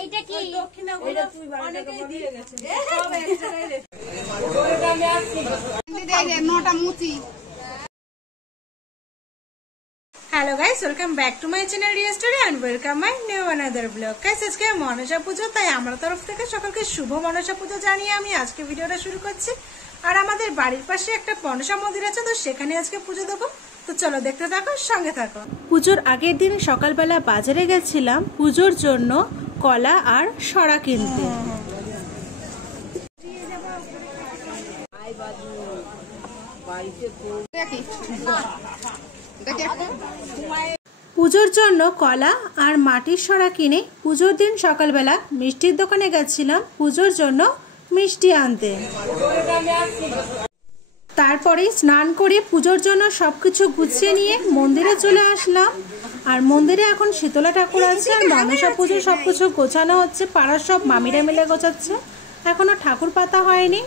এইটা কি দক্ষিণাগুলো অনেকেই দিয়ে গেছে সব এক জায়গায় রেখে ওটা আমি আসছি দেখে নটা মুচি। Hello guys, welcome back to my channel Riya story and welcome my new another blog. Guys আজকে মনসা পুজো, তাই আমার তরফ থেকে সকলকে শুভ মনসা পুজো জানিয়ে আমি আজকে ভিডিওটা শুরু করছি। আর আমাদের বাড়ির পাশে একটা মনসা মন্দির আছে, তো সেখানে আজকে পুজো দেবো। তো চলো দেখতে থাকো, সঙ্গে থাকো। পুজোর আগের দিন সকালবেলা বাজারে গেছিলাম পুজোর জন্য কলা আর সরা কিনতে। পুজোর জন্য কলা আর মাটির সরা কিনে পুজোর দিন সকালবেলা মিষ্টির দোকানে গেছিলাম পুজোর জন্য মিষ্টি আনতে। তারপরে স্নান করে পুজোর জন্য সবকিছু গুছিয়ে নিয়ে মন্দিরে চলে আসলাম। আর মন্দিরে এখন শীতলা ঠাকুর আছে আর মনসা পুজোর সবকিছু গোছানো হচ্ছে, পাড়ার সব মামিরা মিলে গোছাচ্ছে, এখনো ঠাকুর পাতা হয়নি।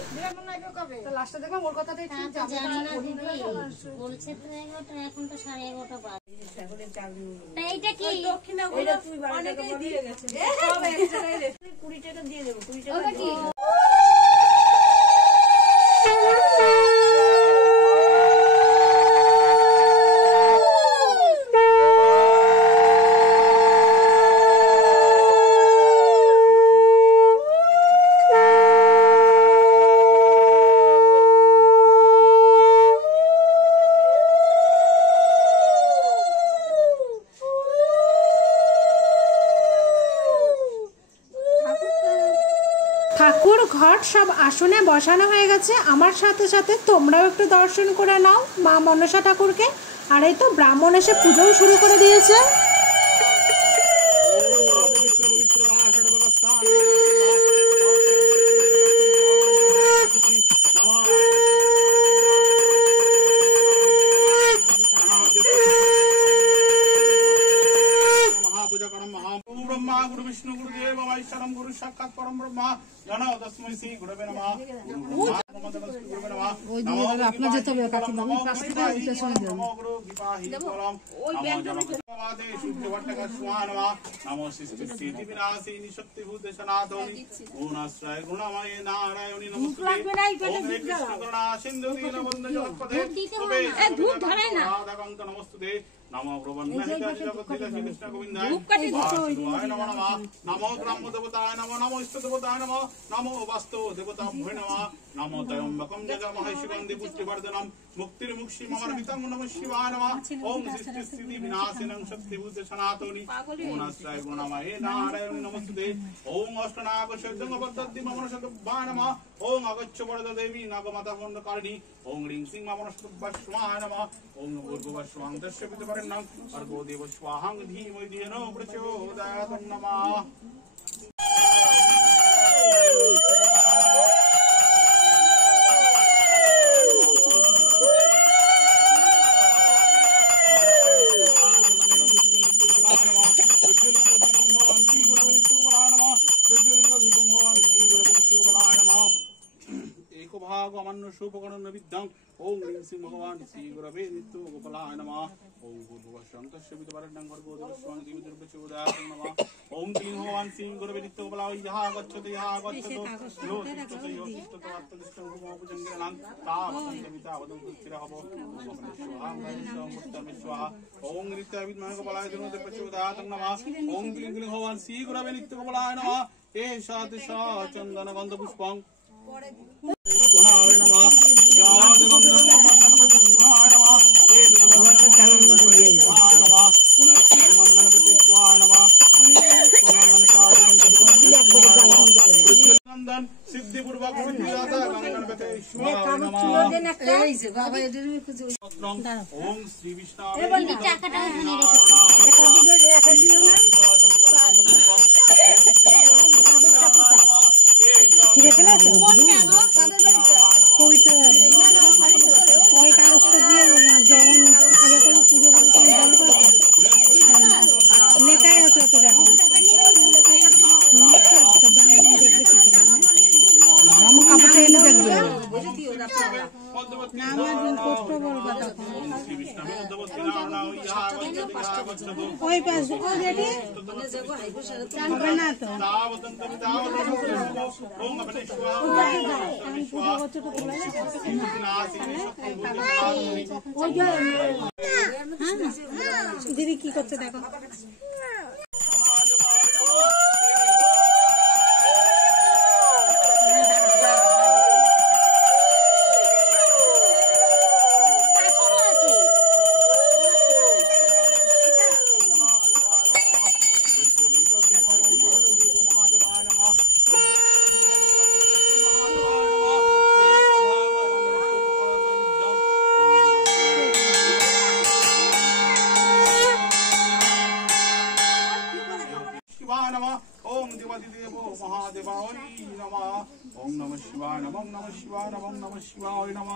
ঠাকুর ঘট সব আসনে বসানো হয়ে গেছে, আমার সাথে সাথে তোমরাও একটু দর্শন করে নাও মা মনসা ঠাকুরকে। আর এই তো ব্রাহ্মণ এসে পুজোও শুরু করে দিয়েছে। गुरु विष्णु गुरुदेव महेश्वरम गुरु साक्षात् परम ब्रह्म नमो तस्मै श्री गुरवे नमः। আপনার যেতে হবে কাকি মামি পাশ থেকে উঠে শুনে যাও। नमो गुरु विपाहि परम नमो शुद्ध वट्टक स्वाहा नमः। नमो सृष्टि स्थिति विनाशिनी शक्ति भूत सनातनी गुणाश्रय गुणमय नारायणी नमस्ते। ओम कृष्ण करुणा सिंधु दीनबंधु जगत्पते धूप धराय ना राधाकांत नमस्ते। नमो कृष्ण गोविंदाय नमो नमः। नमो ब्रह्म देवताय नमो नमो इष्ट देवताय नमो नमो वास्तु देवताभ्यो नमः। नमो त्र्यंबकं जगमहि सुगंधि पुष्टिवर्धनं मुक्तिर्मुक्षि ममर्पितं नमः शिवाय नमः। ओम सृष्टि स्थिति विनाशिनं शक्तिभूत सनातनी गुणाश्रय गुणमये नारायणी नमस्ते। ओम अष्टनाग शब्दंगबद्धि ममनशतुभ्याय नमः। ओम अगच्छ वरद देवी नागमाता गंधकारिणी ओम ह्रीं सिंह ममनशतुभ्याय नमः। ओम भूर्भुवस्वां दस्य पितृवरेण्यं भर्गो देवो स्वाहां धीमहि धियो न प्रचोदयात् नमः। शुभगण विद्यां ओम ह्रीं सिंह भगवान श्री गुरवे नित्यो गोपालाय नमः। ओम भूर्भुवस्वां तस्य पितृवरेण्यं भर्गो देवो स्वाहां धीमहि प्रचोदयात् नमः। ओम ह्रीं भगवान श्री गुरवे नित्यो गोपालाय यः गच्छति यो तिष्ठति यो तिष्ठति आत्मनिष्ठं भूमोपजङ्गेनां तावतं वितावतं स्थिरहवो स्वाहा। ओम नित्य विद्महे गोपालाय धीमहि प्रचोदयात् नमः। ओम ह्रीं भगवान श्री गुरवे नित्यो गोपालाय नमः। एषा दिशा चन्दन गन्ध पुष्पं सिद्धिपूर्वक ओम श्री विष्णु ওই পাশ ও দেখি হবে না তো দিদি কি করছে দেখো। ओम देवादिदेवो महादेवाय नमः। ओम नमः शिवाय नमः। ओम नमः शिवाय नमः। ओम नमः शिवाय नमः।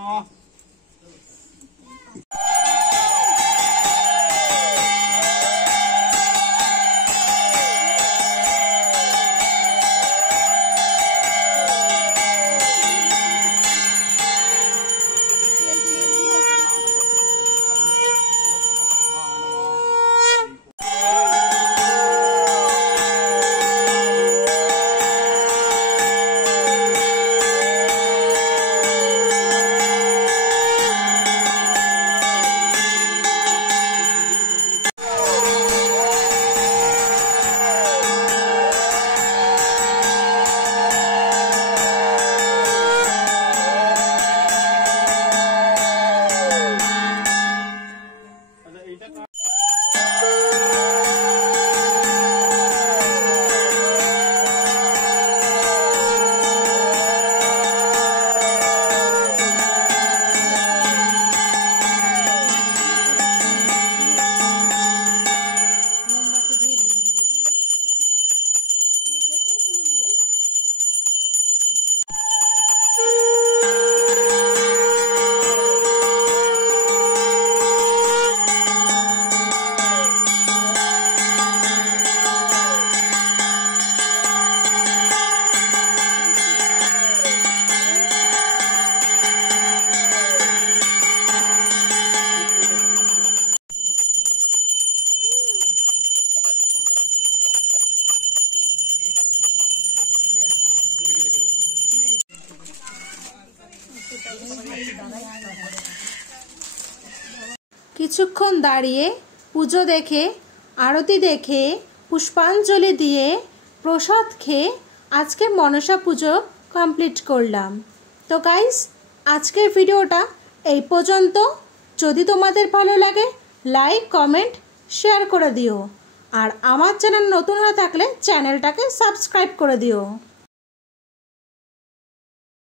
কিছুক্ষণ দাঁড়িয়ে পুজো দেখে আরতি দেখে পুষ্পাঞ্জলি দিয়ে প্রসাদ খেয়ে আজকে মনসা পুজো কমপ্লিট করলাম। তো গাইস আজকের ভিডিওটা এই পর্যন্ত। যদি তোমাদের ভালো লাগে লাইক কমেন্ট শেয়ার করে দিও, আর আমার চ্যানেল নতুন হয়ে থাকলে চ্যানেলটাকে সাবস্ক্রাইব করে দিও।